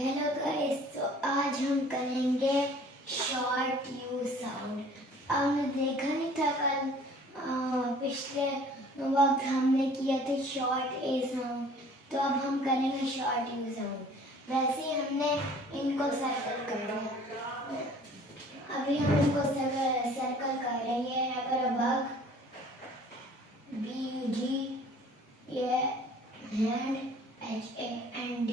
Hello guys, तो आज हम करेंगे शॉर्ट यू साउंड। आपने देखा नहीं था कल पिछले वक्त हमने किया था शॉर्ट ए साउंड, तो अब हम करेंगे शॉर्ट यू साउंड। वैसे ही हमने इनको सर्कल करना है। अभी हम इनको सर्कल कर रहे हैं। यहाँ पर बग, BUG, ये हैंड, HAND।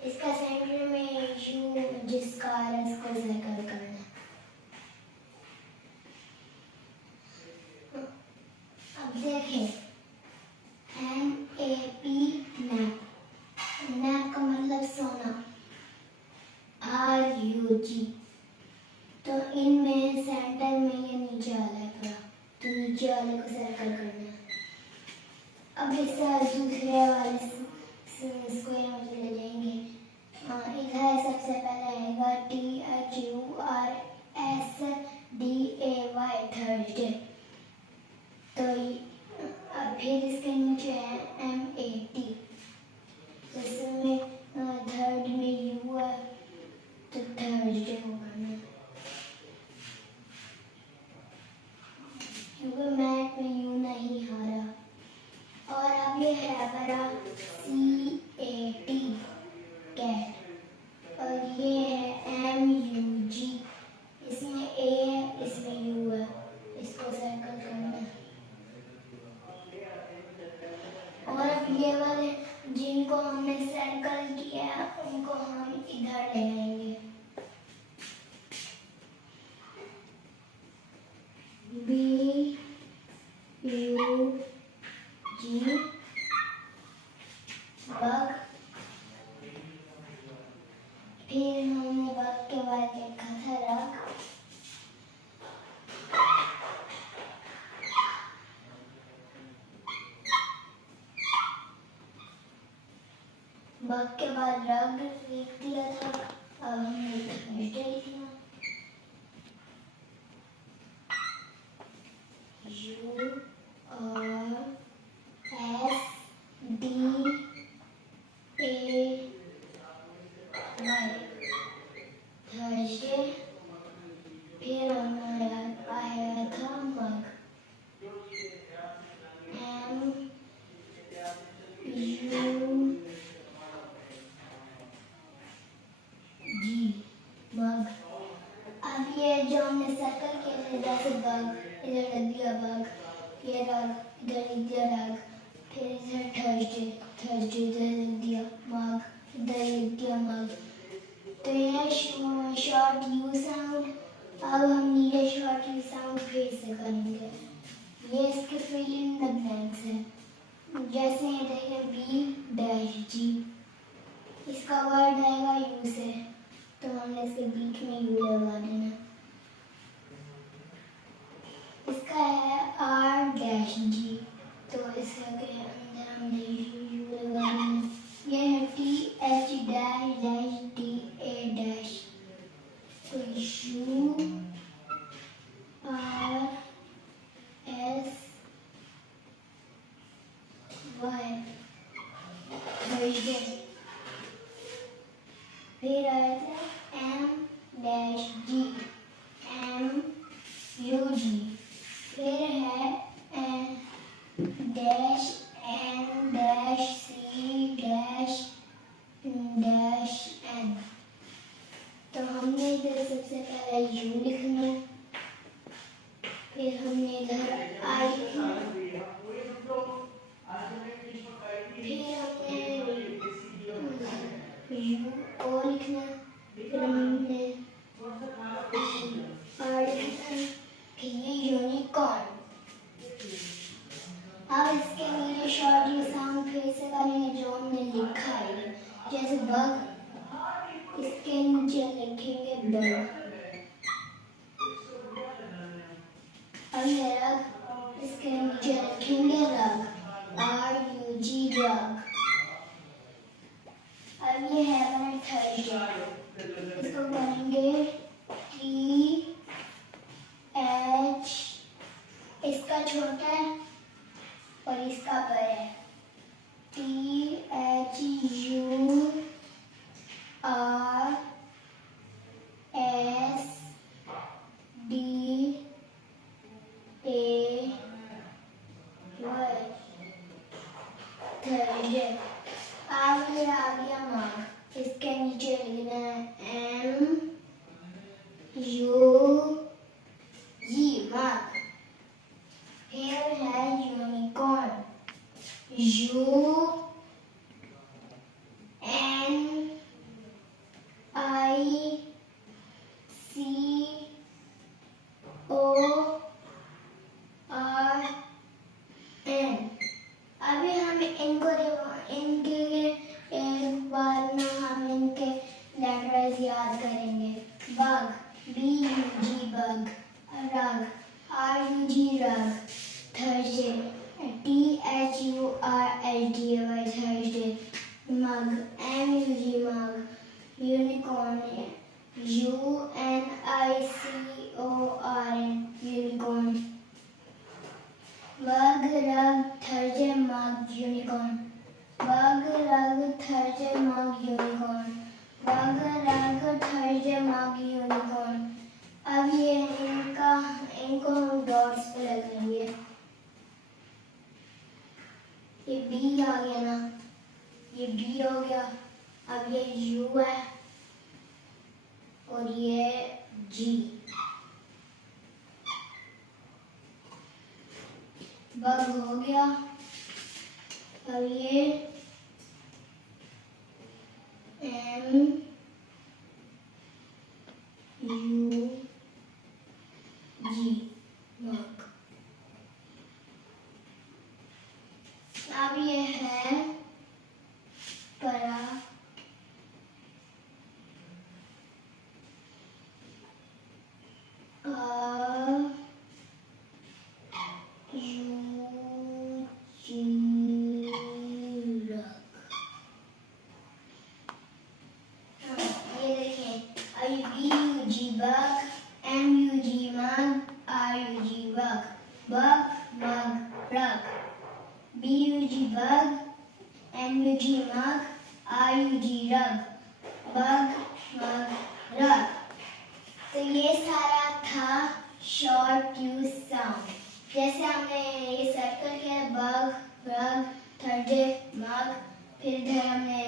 इसका सेंटर में यू जिसका इसको सर्कल करना। अब देखें, NAP नैप, नैप का मतलब सोना। RUG, तो इनमें सेंटर में ये नीचे वाला है पूरा, तो नीचे वाले को सर्कल करना। अब इस दूसरे वाले स्क्वायर में चले जाएंगे। इधर सबसे पहले आएगा THURSDAY, थर्सडे। तो अब फिर इसके नीचे है MAT, इसमें थर्ड में यू है, तो थर्सडे को करना है, क्योंकि मैथ में यू नहीं हारा। और अब ये है बड़ा CAT, कैट। और ये है MUG, इसमें A है, इसमें U है, इसको सर्कल करना है। और अब ये वाले जिनको हमने सर्कल किया उनको हम इधर ले आएंगे। BUG, bug. फिर हमने बग के बाद लिखा था रग। बग के बाद रग लिख दिया था। अब हमने थर्सडे लिखना। URSDAY, Thursday. फिर हमारा आया था मग, MUG, मग। अब ये जो हमने सर्कल किया था, जैसे बग इधर लग दिया बग, ये रग इधर लिख दिया रग, फिर इधर थर्सडे, थर्सडे इधर लिख दिया मग, इधर लिख दिया मग। तो ये शॉर्ट यू साउंड। अब हम नीचे शॉर्ट यू साउंड फिर से करेंगे। ये इसके फिल इन द ब्लैंक्स है। जैसे ये देखिए B-G, इसका वर्ड आएगा यू से, तो हमने इसके बीच में यू लगा देना। इसका है R-G, तो इसके अंदर हमने यू लगा देना। ये है TH-DA-, तो URSY, थर्सडे। फिर आया था M-G, MUG। फिर है -N-C-N। तो हमने इधर सबसे पहले यू लिखना, फिर हमने इधर आई लिखना, फिर हमने यू ओ लिखना, फिर हमने आर लिखना, फिर ये यूनिकॉर्न। अब इसके नीचे शॉर्ट यू साउंड फिर से करेंगे जो हमने लिखा है। जैसे बग, इसके नीचे लिखेंगे बग। अब ये रग, इसके नीचे लिखेंगे रग, RUG, रग। अब ये है हमारा थर्सडे, इसको करेंगे TH, इसका छोटा है और इसका बड़ा है, THURSDAY, rug, rug, R-U-G, rug, Thursday, T-H-U-R-S-D-A-Y, Thursday, mug, M-U-G, mug, unicorn, U-N-I-C-O-R-N, unicorn, bug, rug, Thursday, mug, unicorn, bug, rug, Thursday, mug, unicorn, bug, rug, Thursday, mug, unicorn। अब ये इनको हम डॉट्स पे लगाएंगे। ये बी आ गया ना, ये बी हो गया। अब ये यू है और ये जी, बग हो गया। अब ये एम यू जी, मग। अब ये है परा, bug, mug, rug, B-U-G, bug, M-U-G, mug, R-U-G, rug, bug, mug, rug। तो ये सारा था शॉर्ट यूज साउंड। जैसे हमने ये सर्कल किया, बग, रग, थर्सडे, मग, फिर इधर हमने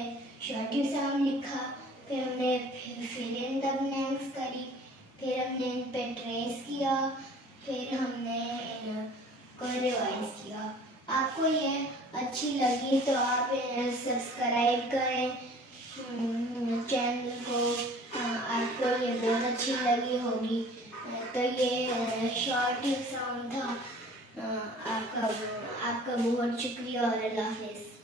शॉर्ट यूज साउंड लिखा, फिर हमने फिल इन द ब्लैंक्स करी, फिर हमने इन पे ट्रेस किया, फिर हमने इनको रिवाइज किया। आपको ये अच्छी लगी तो आप सब्सक्राइब करें चैनल को। आपको ये बहुत अच्छी लगी होगी। तो ये शॉर्ट साउंड था। आपका बहुत शुक्रिया और अल्लाह हाफ़िज़।